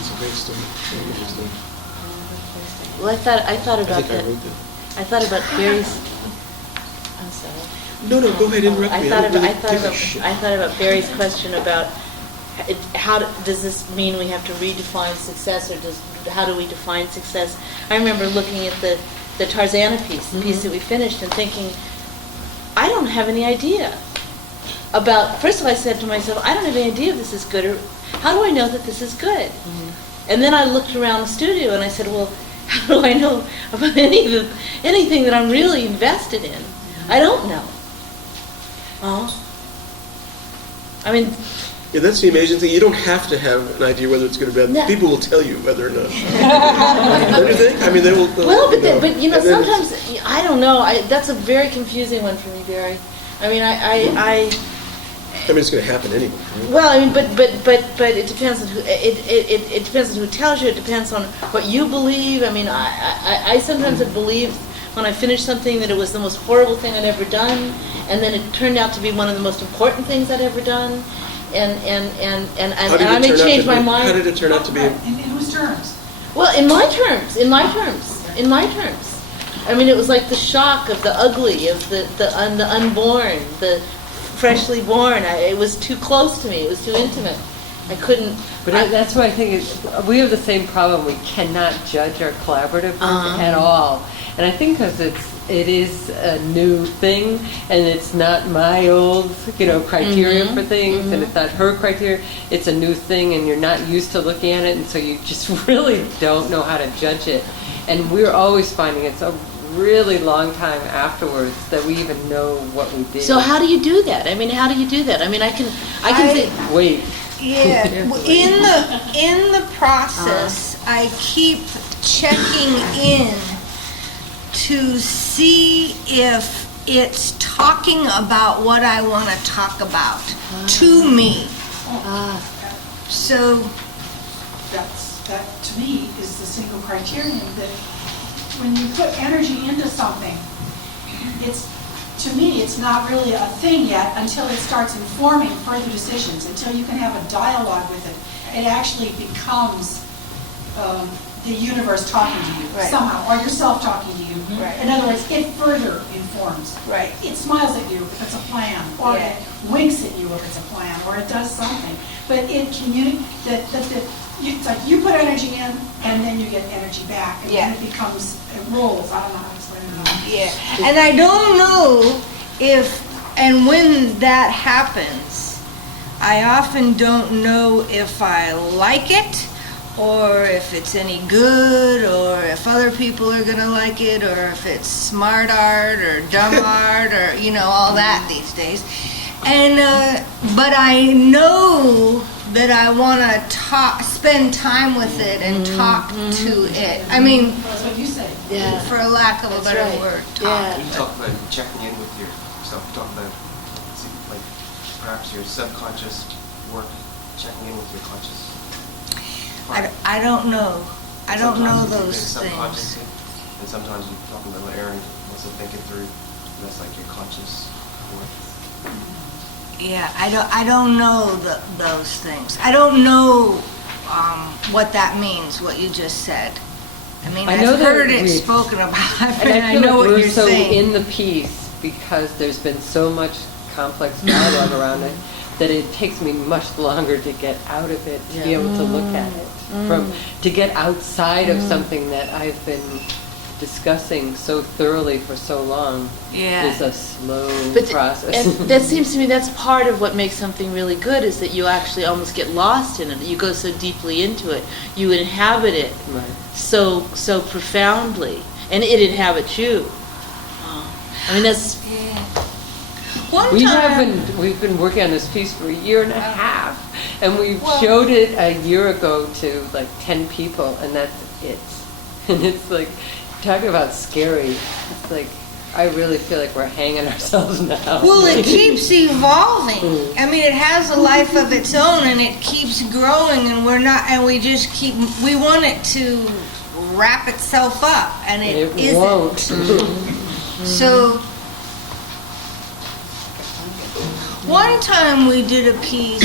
it's a great story. Very good story. Well, I thought about I think that. I wrote that. I thought about Barry's. I'm sorry. No, go ahead, interrupt me. I thought about Barry's question about does this mean we have to redefine success, or how do we define success? I remember looking at the Tarzana piece, the piece that we finished, and thinking, I don't have any idea about. First of all, I said to myself, I don't have any idea if this is good, or how do I know that this is good? And then I looked around the studio and I said, well, how do I know about anything that I'm really invested in? I don't know. I mean, yeah, that's the amazing thing. You don't have to have an idea whether it's good or bad. No. People will tell you whether or not. Don't you think? I mean, they will. Well, but sometimes I don't know. That's a very confusing one for me, Barry. I mean, I mean, it's going to happen anyway. Right? Well, I mean, but it depends on who. It depends on who tells you. It depends on what you believe. I mean, I sometimes have believed when I finished something that it was the most horrible thing I'd ever done, and then it turned out to be one of the most important things I'd ever done, and I may change my mind. How did it turn out to be? In whose terms? Well, in my terms. I mean, it was like the shock of the ugly, of the unborn, the freshly born. It was too close to me. It was too intimate. I couldn't. But that's why I think we have the same problem. We cannot judge our collaborative work at all. And I think because it is a new thing, and it's not my old, criteria for things, and it's not her criteria. It's a new thing, and you're not used to looking at it, and so you just really don't know how to judge it. And we're always finding it's a really long time afterwards that we even know what we did. So how do you do that? I mean, how do you do that? I mean, I can say, wait. Yeah, in the process, I keep checking in to see if it's talking about what I want to talk about to me. So that to me is the single criterion that when you put energy into something, to me it's not really a thing yet until it starts informing further decisions, until you can have a dialogue with it. It actually becomes the universe talking to you somehow, or yourself talking to you. In other words, it further informs. It smiles at you if it's a plan, or it winks at you if it's a plan, or it does something. But it communicates it's like you put energy in, and then you get energy back, and then it rolls. I don't know how to explain it. And I don't know if, and when that happens, I often don't know if I like it, or if it's any good, or if other people are going to like it, or if it's smart art or dumb art, or all that these days. And but I know that I want to spend time with it and talk to it. I mean, that's what you say. For a lack of a better word, talk. You talk about checking in with yourself. You talk about like perhaps your subconscious work, checking in with your conscious. I don't know. I don't know those things. things. And sometimes you're talking about Aaron wants to think it through. And that's like your conscious work. Yeah, I don't know those things. I don't know what that means, what you just said. I mean, I've heard it spoken about, and I know what you're saying. We're so in the piece because there's been so much complex dialogue around it that it takes me much longer to get out of it, to be able to look at it, to get outside of something that I've been discussing so thoroughly for so long. Is a slow process. And that seems to me that's part of what makes something really good, is that you actually almost get lost in it. You go so deeply into it. You inhabit it so profoundly, and it inhabits you. I mean, that's... We've been working on this piece for a year and a half, and we showed it a year ago to like 10 people, and that's it. And it's like, talking about scary, it's like, I really feel like we're hanging ourselves now. Well, it keeps evolving. I mean, it has a life of its own, and it keeps growing, and we want it to wrap itself up, and it isn't. Won't. So, one time we did a piece,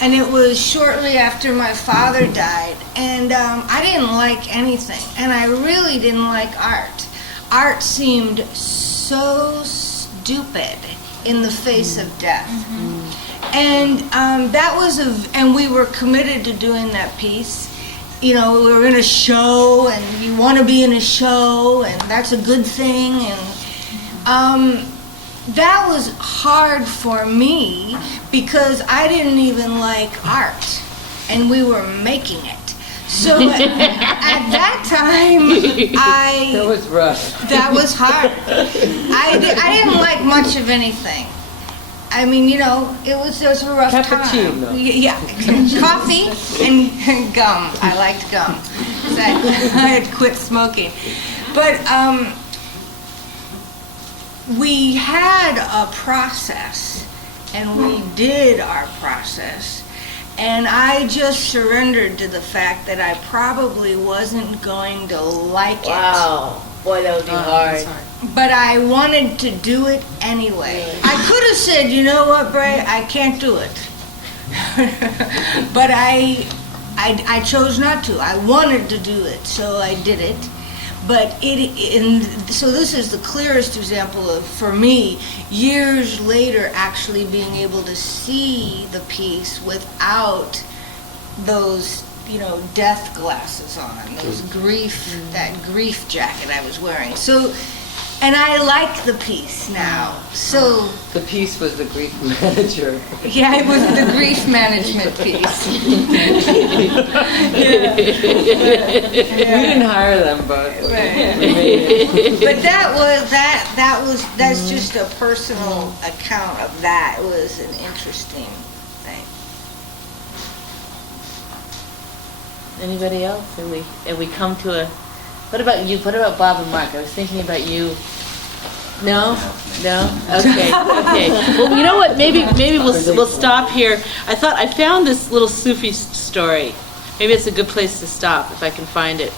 And it was shortly after my father died, and I didn't like anything, and I really didn't like art. Art seemed so stupid in the face of death. And and we were committed to doing that piece. You know, we were in a show, and you want to be in a show, and that's a good thing. And that was hard for me because I didn't even like art, and we were making it. So at that time, That was rough. that was hard. I didn't like much of anything. I mean, you know, it was a rough time. Cappuccino. Yeah, coffee and gum. I liked gum. 'Cause I had quit smoking. But we had a process, and we did our process. And I just surrendered to the fact that I probably wasn't going to like it. Wow. Boy, that would be hard. But I wanted to do it anyway. I could have said, you know what, Bray, I can't do it. But I chose not to. I wanted to do it, so I did it. But so this is the clearest example of, for me, years later actually being able to see the piece without those, you know, death glasses on, those that grief jacket I was wearing. So, and I like the piece now. So The piece was the grief manager. yeah, it was the grief management piece. We didn't hire them, but Right. we made it. But that's just a personal account of that. It was an interesting thing. Anybody else? And we come to a. What about you? What about Bob and Mark? I was thinking about you. No? No? Okay. Okay. Well, you know what? Maybe we'll stop here. I found this little Sufi story. Maybe it's a good place to stop if I can find it.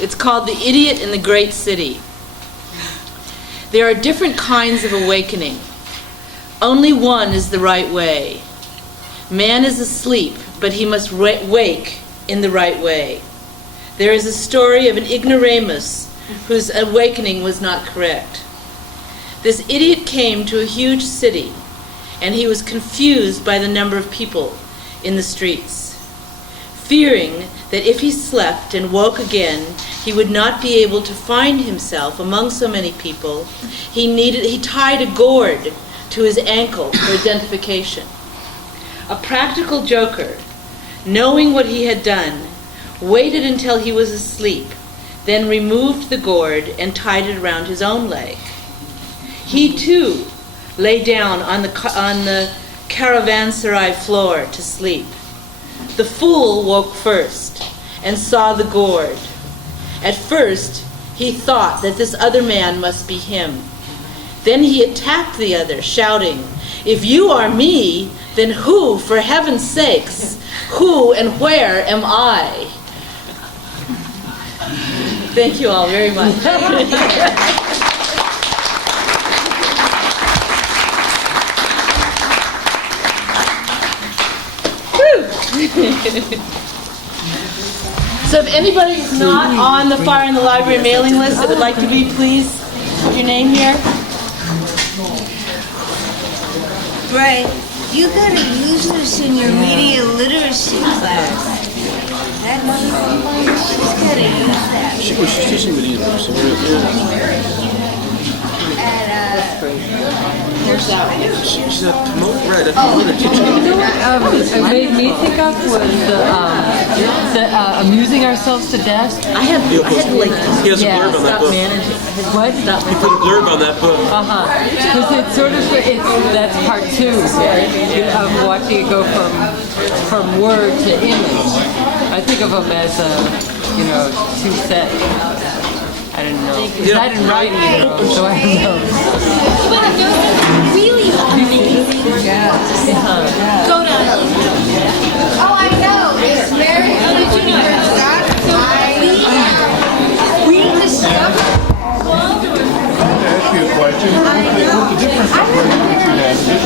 It's called The Idiot in the Great City. There are different kinds of awakening. Only one is the right way. Man is asleep, but he must wake in the right way. There is a story of an ignoramus whose awakening was not correct. This idiot came to a huge city, and he was confused by the number of people in the streets. Fearing that if he slept and woke again, he would not be able to find himself among so many people, he tied a gourd to his ankle for identification. A practical joker, knowing what he had done, waited until he was asleep, then removed the gourd and tied it around his own leg. He too lay down on the caravanserai floor to sleep. The fool woke first and saw the gourd. At first, he thought that this other man must be him. Then he attacked the other, shouting, "If you are me, then who, for heaven's sakes, who and where am I?" Thank you all very much. So if anybody's not on the Fire in the Library mailing list that would like to be, please put your name here. Bray, you gotta use this in your media literacy class. That she's gotta use that. She's teaching video, so she's not right. That's what we're teaching. You know what it made me think of was the amusing ourselves to death. I had like He has a blurb on that stop book. managing. What? He put a blurb on that book. Because it's sort of, that's part two of watching it go from word to image. I think of them as two sets. I didn't know. Because I didn't write either of them, so I don't know. Really amazing. Go down. Oh, I know. It's very we discovered. Ask you a question. What's the difference between the two dances?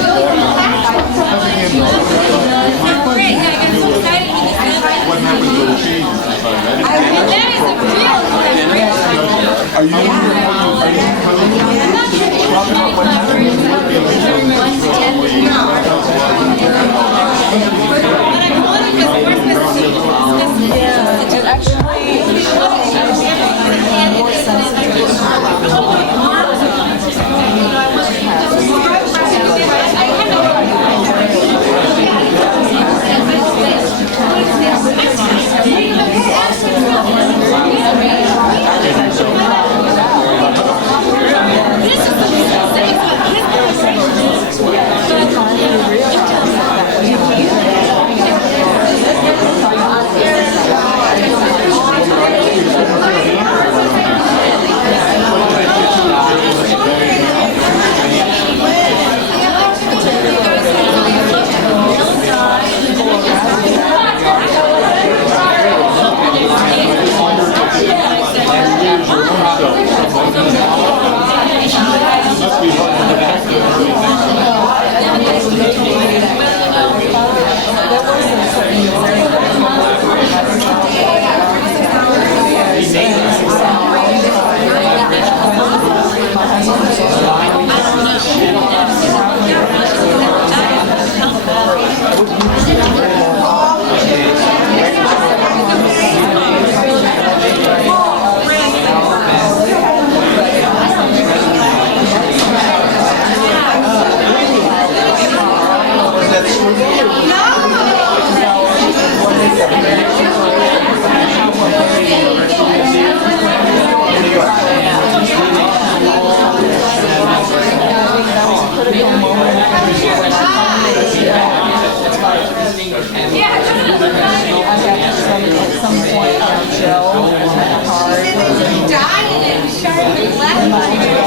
Dying and sharp and left.